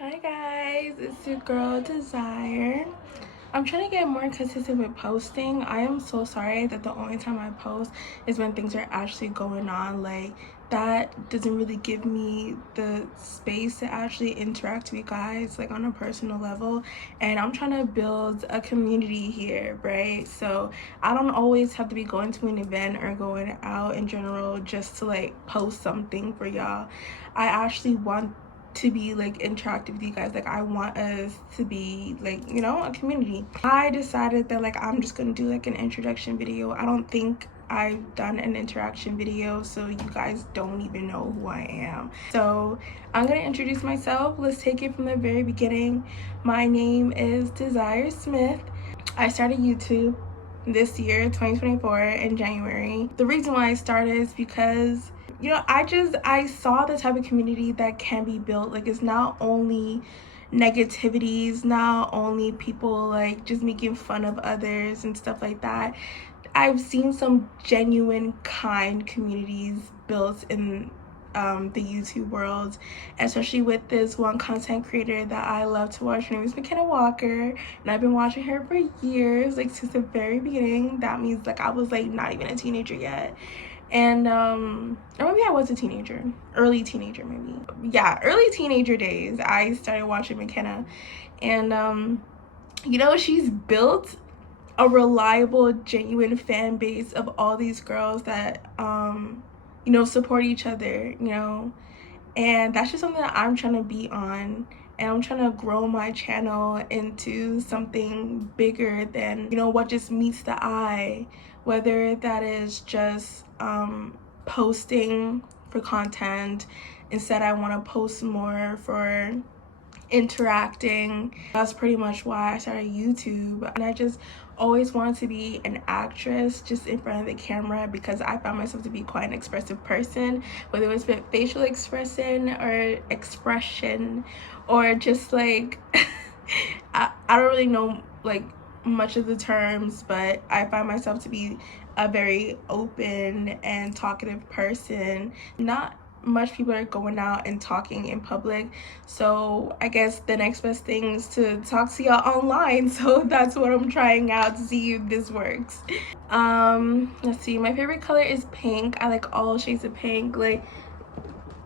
Hi guys, it's your girl Desire. I'm trying to get more consistent with posting. I am so sorry that the only time I post is when things are actually going on. Like, that doesn't really give me the space to actually interact with you guys like on a personal level, and I'm trying to build a community here, right? So I don't always have to be going to an event or going out in general just to like post something for y'all. I actually want to be like interactive with you guys. Like, I want us to be like, you know, a community. I decided that like I'm just gonna do like an introduction video. I don't think I've done an interaction video, so you guys don't even know who I am. So I'm gonna introduce myself. Let's take it from the very beginning. My name is Deezire.Smith. I started YouTube this year, 2024, in January. The reason why I started is because, you know, I saw the type of community that can be built. Like, it's not only negativities, not only people like just making fun of others and stuff like that. I've seen some genuine, kind communities built in the YouTube world, especially with this one content creator that I love to watch. Her name is McKenna Walker, and I've been watching her for years, like since the very beginning. That means like I was like not even a teenager yet. And or maybe I was a teenager, early teenager maybe. Yeah, early teenager days I started watching McKenna, and you know, she's built a reliable, genuine fan base of all these girls that you know, support each other, you know. And that's just something that I'm trying to be on, and I'm trying to grow my channel into something bigger than, you know, what just meets the eye, whether that is just posting for content. Instead, I want to post more for interacting. That's pretty much why I started YouTube, and I just always wanted to be an actress just in front of the camera, because I found myself to be quite an expressive person, whether it was with facial expression or just like I don't really know like much of the terms, but I find myself to be a very open and talkative person. Not much people are going out and talking in public, so I guess the next best thing is to talk to y'all online. So that's what I'm trying out to see if this works. Let's see, my favorite color is pink. I like all shades of pink. Like,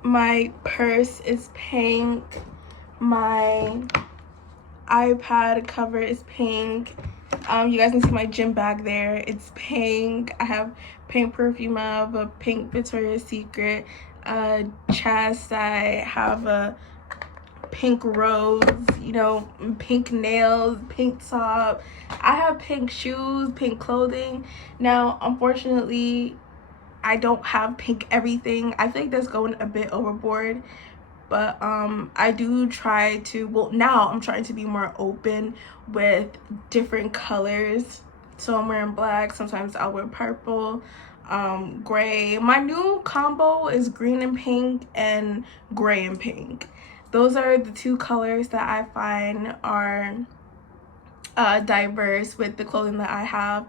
my purse is pink, my iPad cover is pink. You guys can see my gym bag there, it's pink. I have pink perfume, I have a pink Victoria's Secret chest, I have a pink rose, you know, pink nails, pink top. I have pink shoes, pink clothing. Now, unfortunately, I don't have pink everything. I feel like that's going a bit overboard, but I do try to, well, now I'm trying to be more open with different colors. So I'm wearing black, sometimes I'll wear purple, gray. My new combo is green and pink and gray and pink. Those are the two colors that I find are diverse with the clothing that I have.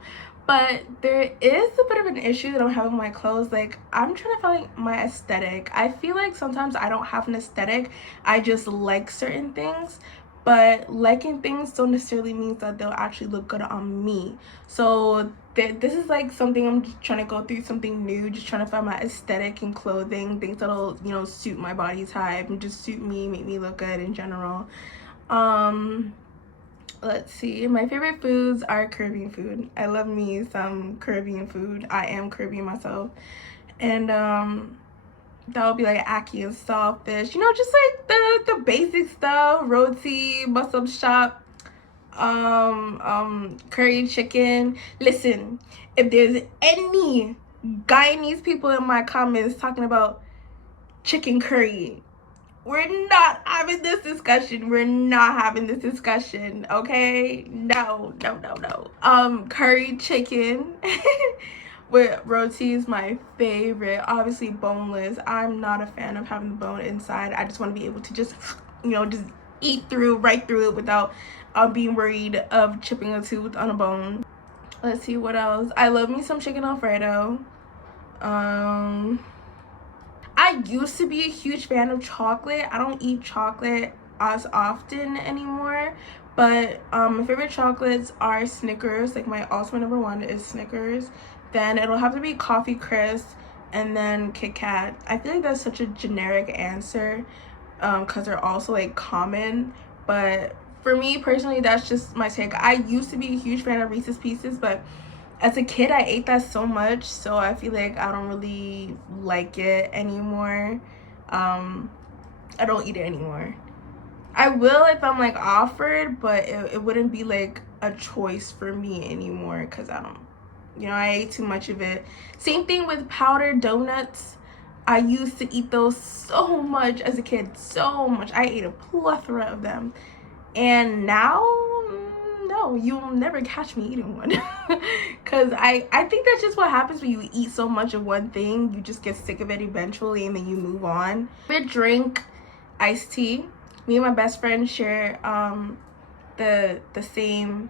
But there is a bit of an issue that I'm having with my clothes. Like, I'm trying to find like my aesthetic. I feel like sometimes I don't have an aesthetic, I just like certain things, but liking things don't necessarily mean that they'll actually look good on me. So this is like something I'm just trying to go through, something new, just trying to find my aesthetic in clothing, things that'll, you know, suit my body type and just suit me, make me look good in general. Let's see, my favorite foods are Caribbean food. I love me some Caribbean food. I am Caribbean myself. And that would be like ackee and saltfish, you know, just like the basic stuff. Roti, mussel shop, curry chicken. Listen, if there's any Guyanese people in my comments talking about chicken curry, we're not having this discussion. We're not having this discussion, okay? No. Curry chicken with roti is my favorite. Obviously boneless. I'm not a fan of having the bone inside. I just want to be able to just, you know, just eat right through it without being worried of chipping a tooth on a bone. Let's see, what else? I love me some chicken Alfredo. I used to be a huge fan of chocolate. I don't eat chocolate as often anymore. But my favorite chocolates are Snickers. Like my ultimate number one is Snickers. Then it'll have to be Coffee Crisp, and then Kit Kat. I feel like that's such a generic answer because they're also like common. But for me personally, that's just my take. I used to be a huge fan of Reese's Pieces, but as a kid I ate that so much, so I feel like I don't really like it anymore. I don't eat it anymore. I will if I'm like offered, but it wouldn't be like a choice for me anymore because I don't, you know, I ate too much of it. Same thing with powdered donuts. I used to eat those so much as a kid, so much. I ate a plethora of them. And now, no, you'll never catch me eating one. Because I think that's just what happens when you eat so much of one thing. You just get sick of it eventually and then you move on. Favorite drink, iced tea. Me and my best friend share the same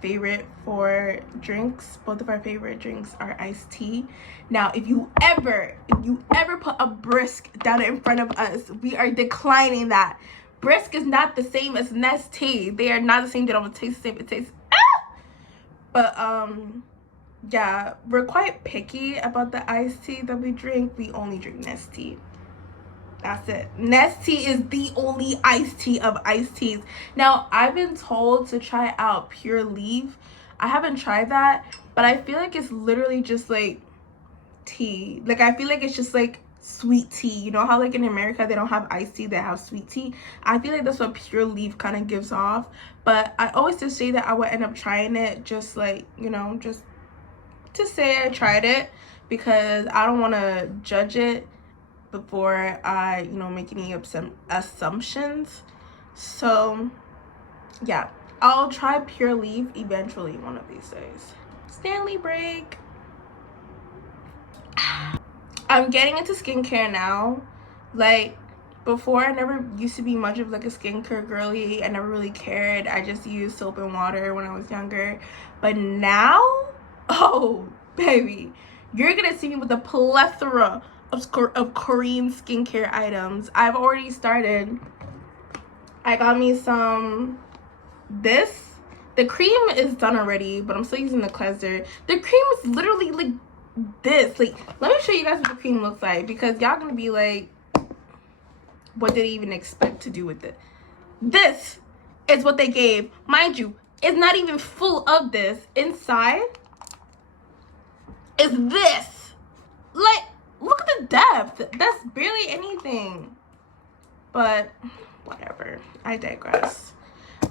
favorite for drinks. Both of our favorite drinks are iced tea. Now if you ever put a brisk down in front of us, we are declining that. Brisk is not the same as Nestea. They are not the same. They don't taste the same. It tastes but yeah, we're quite picky about the iced tea that we drink. We only drink Nestea. That's it. Nestea is the only iced tea of iced teas. Now, I've been told to try out Pure Leaf. I haven't tried that, but I feel like it's literally just like tea. Like, I feel like it's just like sweet tea. You know how like in America they don't have iced tea, they have sweet tea? I feel like that's what Pure Leaf kind of gives off. But I always just say that I would end up trying it just like, you know, just to say I tried it, because I don't want to judge it before I, you know, make any assumptions. So yeah, I'll try Pure Leaf eventually one of these days. Stanley break. I'm getting into skincare now. Like before, I never used to be much of like a skincare girly. I never really cared. I just used soap and water when I was younger. But now, oh baby, you're gonna see me with a plethora of Korean skincare items. I've already started. I got me some this. The cream is done already, but I'm still using the cleanser. The cream is literally like this. Like, let me show you guys what the cream looks like, because y'all gonna be like, what did they even expect to do with it? This is what they gave. Mind you, it's not even full of this. Inside is this. Like, look at the depth. That's barely anything. But whatever, I digress.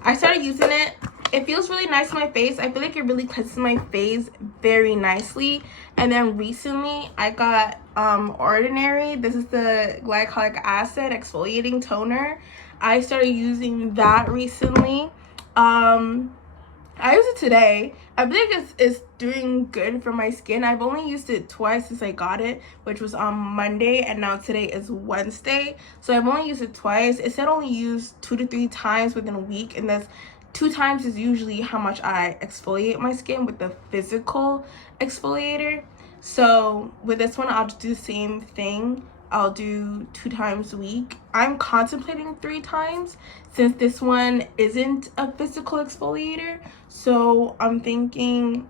I started using it. It feels really nice on my face. I feel like it really cleanses my face very nicely. And then recently I got Ordinary. This is the glycolic acid exfoliating toner. I started using that recently. I used it today. I feel like it's doing good for my skin. I've only used it twice since I got it, which was on Monday, and now today is Wednesday. So I've only used it twice. It said only use 2 to 3 times within a week, and that's 2 times is usually how much I exfoliate my skin with the physical exfoliator. So with this one, I'll just do the same thing. I'll do 2 times a week. I'm contemplating 3 times since this one isn't a physical exfoliator. So I'm thinking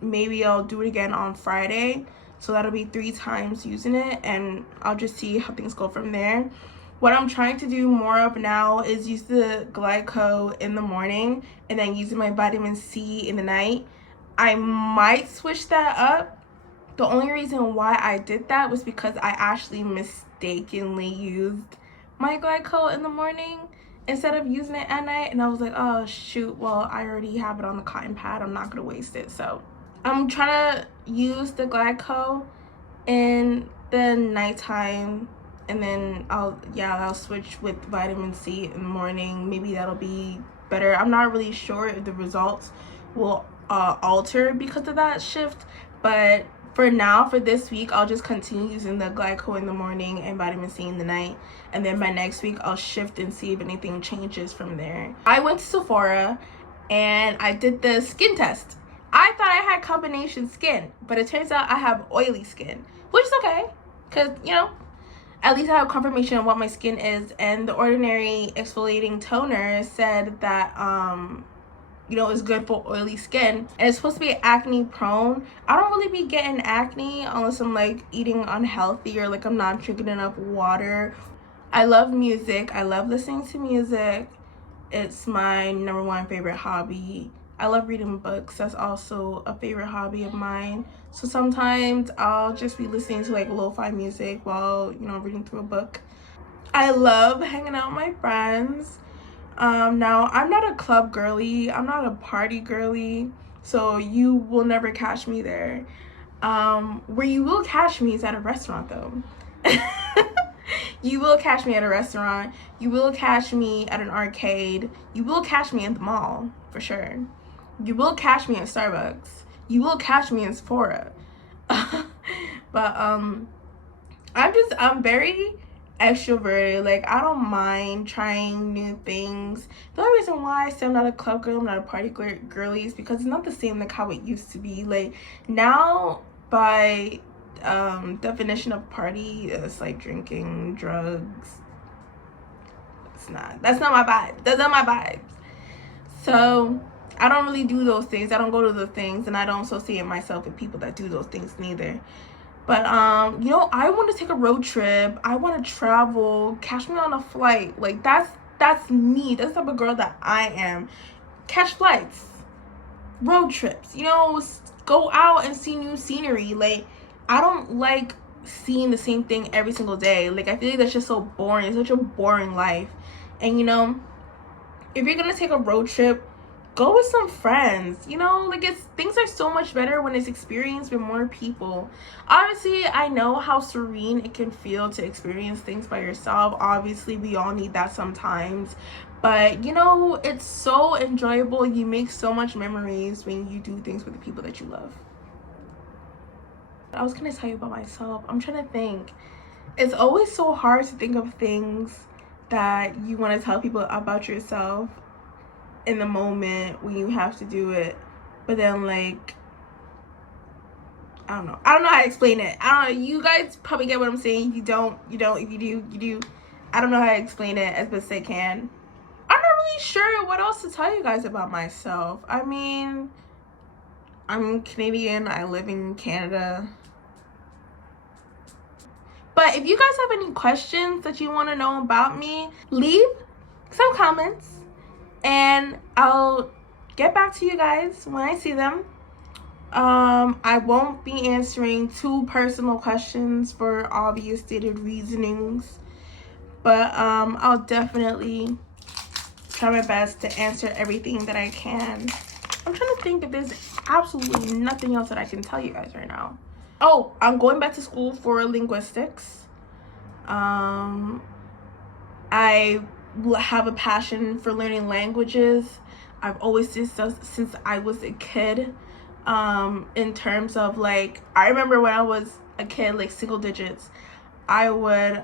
maybe I'll do it again on Friday. So that'll be 3 times using it, and I'll just see how things go from there. What I'm trying to do more of now is use the Glyco in the morning and then using my vitamin C in the night. I might switch that up. The only reason why I did that was because I actually mistakenly used my Glyco in the morning instead of using it at night, and I was like, oh shoot, well I already have it on the cotton pad, I'm not gonna waste it. So I'm trying to use the Glyco in the nighttime, and then I'll switch with vitamin C in the morning. Maybe that'll be better. I'm not really sure if the results will alter because of that shift, but for now, for this week, I'll just continue using the Glyco in the morning and vitamin C in the night. And then by next week, I'll shift and see if anything changes from there. I went to Sephora and I did the skin test. I thought I had combination skin, but it turns out I have oily skin, which is okay. Because, you know, at least I have confirmation of what my skin is. And the Ordinary exfoliating toner said that you know, it's good for oily skin, and it's supposed to be acne prone. I don't really be getting acne unless I'm like eating unhealthy or like I'm not drinking enough water. I love music. I love listening to music. It's my #1 favorite hobby. I love reading books. That's also a favorite hobby of mine. So sometimes I'll just be listening to like lo-fi music while, you know, reading through a book. I love hanging out with my friends. Now I'm not a club girly. I'm not a party girly. So you will never catch me there. Where you will catch me is at a restaurant though. You will catch me at a restaurant. You will catch me at an arcade. You will catch me at the mall, for sure. You will catch me at Starbucks. You will catch me in Sephora. But I'm very extroverted. Like, I don't mind trying new things. The only reason why I say I'm not a club girl, I'm not a party girly, is because it's not the same like how it used to be. Like, now, by definition of party, it's like drinking, drugs. That's not my vibe. That's not my vibes. So I don't really do those things. I don't go to those things, and I don't associate myself with people that do those things neither. But you know, I want to take a road trip. I want to travel. Catch me on a flight. Like, that's me. That's the type of girl that I am. Catch flights, road trips, you know, go out and see new scenery. Like, I don't like seeing the same thing every single day. Like, I feel like that's just so boring. It's such a boring life. And you know, if you're gonna take a road trip, go with some friends. You know, like, things are so much better when it's experienced with more people. Obviously, I know how serene it can feel to experience things by yourself. Obviously, we all need that sometimes. But, you know, it's so enjoyable. You make so much memories when you do things with the people that you love. I was gonna tell you about myself. I'm trying to think. It's always so hard to think of things that you want to tell people about yourself in the moment when you have to do it. But then, like, I don't know how to explain it. I don't know. You guys probably get what I'm saying. If you don't. If you do, you do. I don't know how to explain it as best I can. I'm not really sure what else to tell you guys about myself. I mean, I'm Canadian. I live in Canada. But if you guys have any questions that you want to know about me, leave some comments and I'll get back to you guys when I see them. I won't be answering too personal questions for obvious stated reasonings, but I'll definitely try my best to answer everything that I can. I'm trying to think if there's absolutely nothing else that I can tell you guys right now. Oh, I'm going back to school for linguistics. I have a passion for learning languages. I've always did so since I was a kid. In terms of, like, I remember when I was a kid, like single digits, I would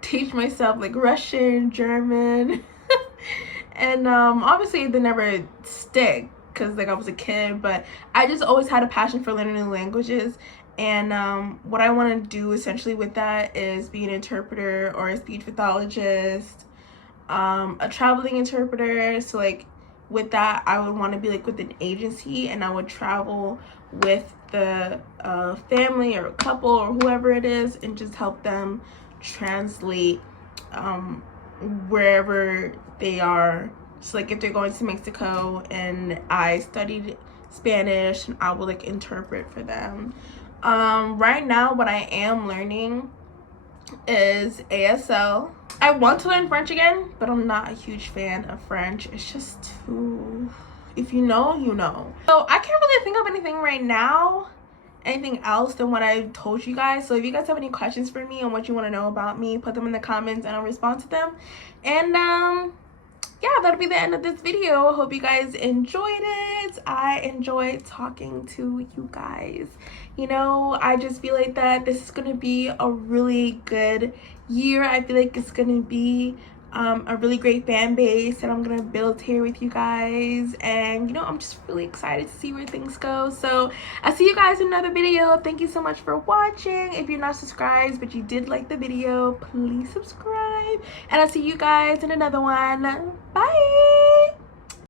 teach myself like Russian, German, and obviously they never stick because like I was a kid, but I just always had a passion for learning new languages. And what I want to do essentially with that is be an interpreter or a speech pathologist, a traveling interpreter. So like with that, I would want to be like with an agency, and I would travel with the family or a couple or whoever it is and just help them translate wherever they are. So like if they're going to Mexico and I studied Spanish, I will like interpret for them. Right now what I am learning is ASL. I want to learn French again, but I'm not a huge fan of French. It's just too, if you know, you know. So I can't really think of anything right now, anything else than what I've told you guys. So if you guys have any questions for me and what you want to know about me, put them in the comments and I'll respond to them. And yeah, that'll be the end of this video. Hope you guys enjoyed it. I enjoyed talking to you guys. You know, I just feel like that this is gonna be a really good year. I feel like it's gonna be a really great fan base that I'm gonna build here with you guys, and you know, I'm just really excited to see where things go. So I'll see you guys in another video. Thank you so much for watching. If you're not subscribed but you did like the video, please subscribe, and I'll see you guys in another one. Bye.